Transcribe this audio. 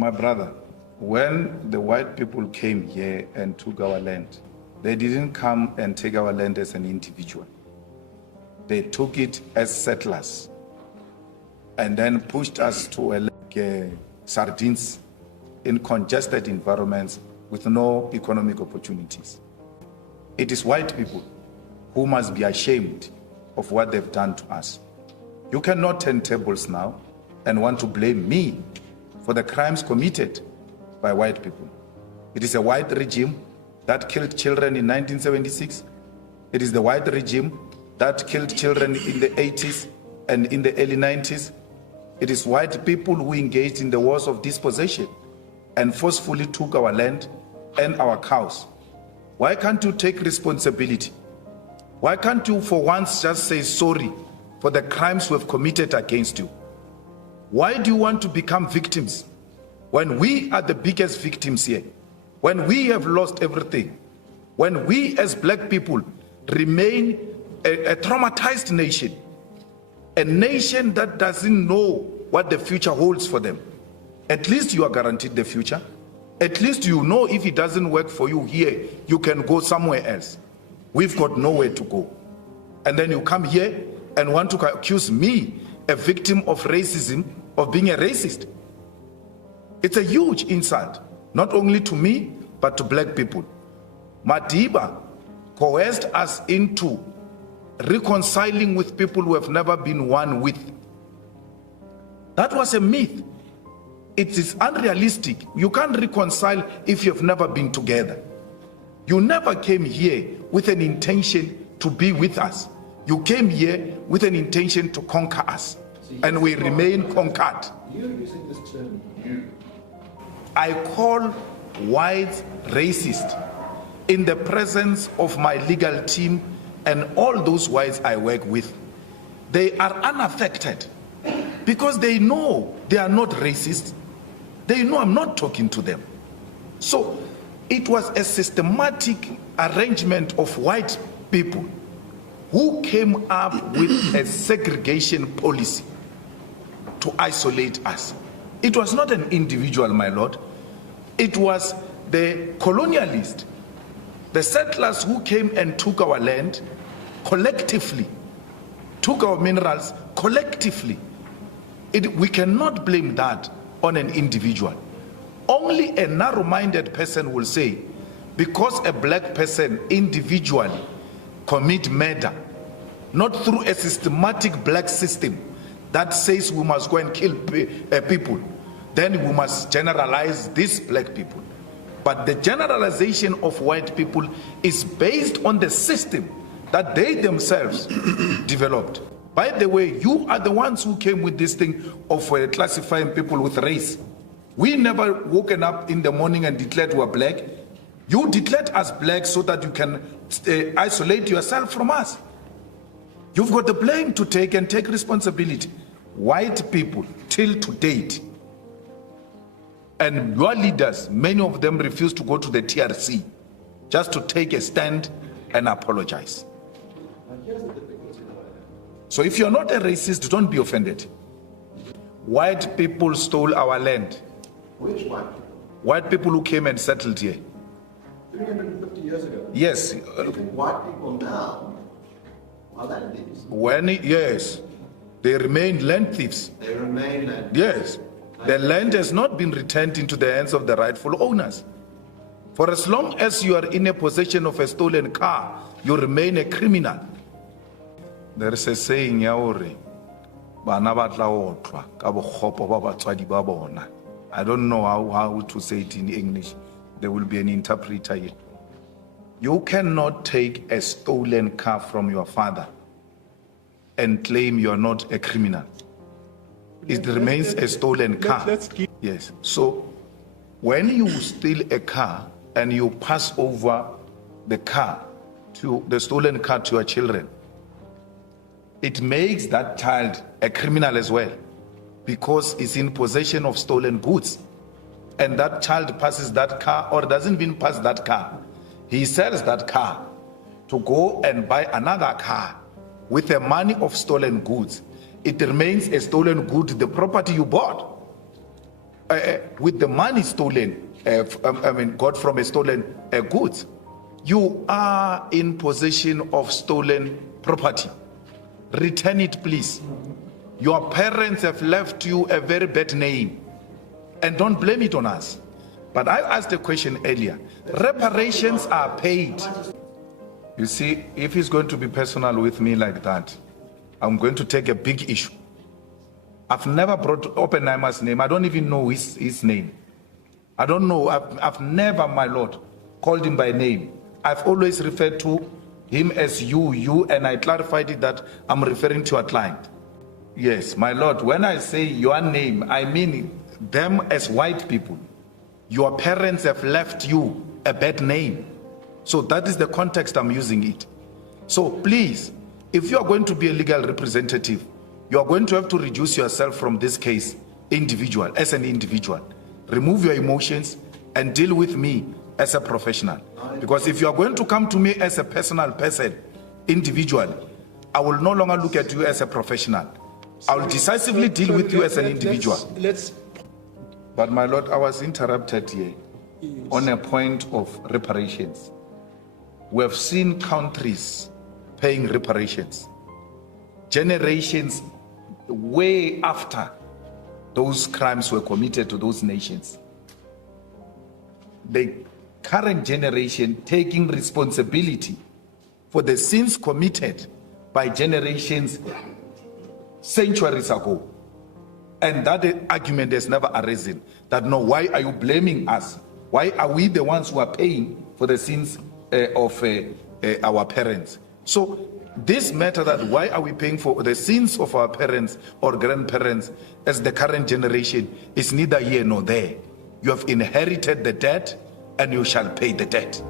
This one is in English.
My brother, when the white people came here and took our land, they didn't come and take our land as an individual. They took it as settlers and then pushed us to like sardines in congested environments with no economic opportunities. It is white people who must be ashamed of what they've done to us. You cannot turn tables now and want to blame me for the crimes committed by white people. It is a white regime that killed children in 1976. It is the white regime that killed children in the 80s and in the early 90s. It is white people who engaged in the wars of dispossession and forcefully took our land and our cows. Why can't you take responsibility? Why can't you for once just say sorry for the crimes we have committed against you? Why do you want to become victims when we are the biggest victims here? When we have lost everything? When we as black people remain a traumatized nation, a nation that doesn't know what the future holds for them. At least you are guaranteed the future. At least you know if it doesn't work for you here, you can go somewhere else. We've got nowhere to go. And then you come here and want to accuse me, a victim of racism, of being a racist. It's a huge insult, not only to me, but to black people. Madiba coerced us into reconciling with people who have never been one with. That was a myth. It is unrealistic. You can't reconcile if you've never been together. You never came here with an intention to be with us. You came here with an intention to conquer us, and we remain conquered. You're using this term, you. I call whites racist in the presence of my legal team and all those whites I work with. They are unaffected because they know they are not racist. They know I'm not talking to them. So it was a systematic arrangement of white people who came up with a segregation policy to isolate us. It was not an individual, my lord. It was the colonialists, the settlers who came and took our land collectively, took our minerals collectively. We cannot blame that on an individual. Only a narrow-minded person will say, because a black person individually commit murder, not through a systematic black system that says we must go and kill people, then we must generalize these black people. But the generalization of white people is based on the system that they themselves developed. By the way, you are the ones who came with this thing of classifying people with race. We never woken up in the morning and declared we are black. You declared us black so that you can isolate yourself from us. You've got the blame to take and take responsibility. White people, till to date, and your leaders, many of them refuse to go to the TRC just to take a stand and apologize. So if you're not a racist, don't be offended. White people stole our land. Which white people? White people who came and settled here. 350 years ago? Yes. White people now are land thieves. Yes. They remain land thieves. They remain land thieves. Yes. The land has not been returned into the hands of the rightful owners. For as long as you are in a possession of a stolen car, you remain a criminal. There is a saying, I don't know how to say it in English. There will be an interpreter here. You cannot take a stolen car from your father and claim you are not a criminal. It remains a stolen car. Yes. So when you steal a car and you pass over the stolen car to your children, it makes that child a criminal as well, because it's in possession of stolen goods. And that child passes that car, or doesn't even pass that car. He sells that car to go and buy another car with the money of stolen goods. It remains a stolen good, the property you bought. with the money stolen, got from a stolen goods. You are in possession of stolen property. Return it, please. Your parents have left you a very bad name, and don't blame it on us. But I asked a question earlier. Reparations are paid. You see, if he's going to be personal with me like that, I'm going to take a big issue. I've never brought Oppenheimer's name. I don't even know his name. I don't know. I've never, my Lord, called him by name. I've always referred to him as you, and I clarified it that I'm referring to a client. Yes, my Lord, when I say your name, I mean them as white people. Your parents have left you a bad name. So that is the context I'm using it. So please, if you are going to be a legal representative, you are going to have to reduce yourself from this case as an individual. Remove your emotions and deal with me as a professional. Because if you are going to come to me as a personal person, individually, I will no longer look at you as a professional. I will decisively deal with you as an individual. But my Lord, I was interrupted here on a point of reparations. We have seen countries paying reparations, generations way after those crimes were committed to those nations. The current generation taking responsibility for the sins committed by generations centuries ago. And that argument has never arisen, that no, why are you blaming us? Why are we the ones who are paying for the sins of our parents? So this matter that why are we paying for the sins of our parents or grandparents as the current generation is neither here nor there. You have inherited the debt and you shall pay the debt.